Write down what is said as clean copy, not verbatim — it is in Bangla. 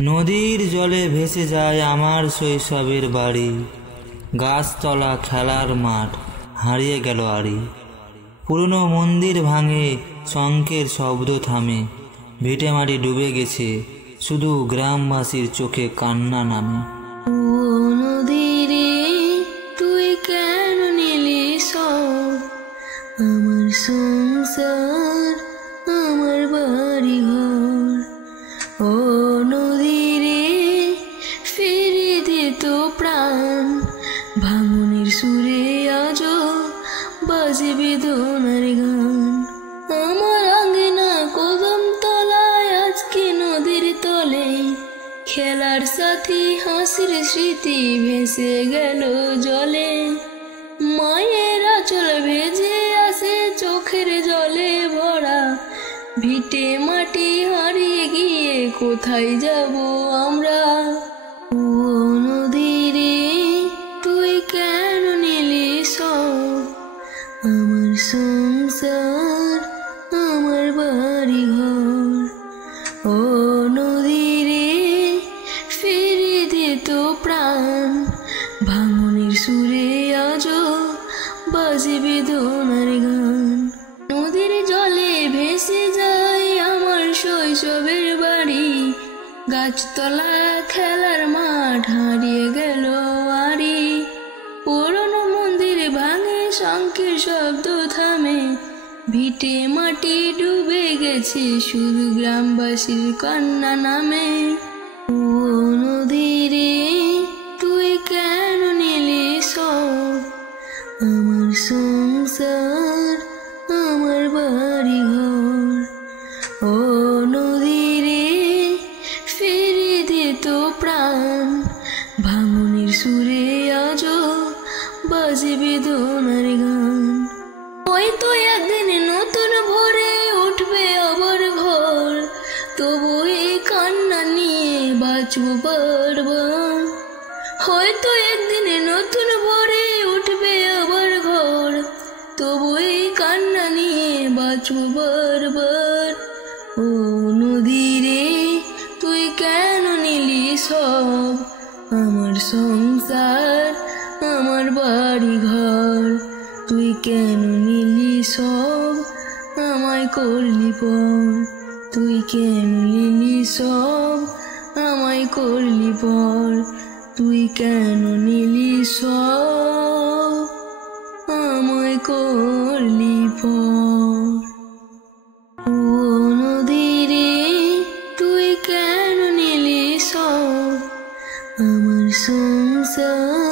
নদীর জলে ভেসে যায় আমার শৈশবের বাড়ি, গাছতলা খেলার মাঠ হারিয়ে গেল আড়ি। পুরনো মন্দির ভাঙে, শঙ্খের শব্দ থামে, ভিটে মাটি ডুবে গেছে, শুধু গ্রামবাসীর চোখে কান্না নামে। ও নদীরে তুই কেন নিলি সব আমার সংসার, আমার বাড়ি ঘর। ও নদীরে ফিরে দে তো প্রাণ, ভাঙনের সুরে আজো বাজে বেদনার গান। আমার আঙ্গনা কদম তলায় আজকে নদীর তলে, খেলার সাথী হাসির স্মৃতি ভেসে গেল জলে। মায়ের আঁচল ভেজে আসে চোখের জলে ভরা, ভিটে মাটি হারিয়ে গিয়ে কোথায় যাব আমরা। ও নদীরে তুই কেন নিলি সব আমার সংসার, আমার বাড়ি ঘর। ও নদীরে ফিরে দে তো প্রাণ, ভাঙনের সুরে আজো বাজে বেদনার গান। নদীর জলে ভেসে যায় আমার শৈশবের বাড়ি, গাছতলা খেলার মাঠ হারিয়ে গেল আড়ি। পুরনো মন্দির ভাঙে, শঙ্খের শব্দ থামে, ভিটে মাটি ডুবে গেছে, শুধু গ্রামবাসীর কান্না নামে। ও নদীরে তুই কেন নিলি সব আমার সংসার, আমার বাড়ি ঘর। ও নদীরে ফিরে দে তো প্রাণ, ভাঙনের সুরে আজো বাজে বেদনার গান। হয়তো একদিন নতুন ভোরে উঠবে আবার ঘর, তবু এই কান্না নিয়ে বাঁচব বারবার। হয়তো একদিন নতুন ভোরে উঠবে আবার ঘর, তবু এই কান্না নিয়ে বাঁচব বারবার। ও নদীরে তুই কেন নিলি সব আমার সংসার, আমার বাড়ি ঘর। তুই কেন নিলি সব আমায় করলি পর, তুই কেন নিলি সব আমায় করলি পর। তুই কেন নিলি সব আমায় করলি পর। ও নদীরে তুই কেন নিলি সব আমার সংসার,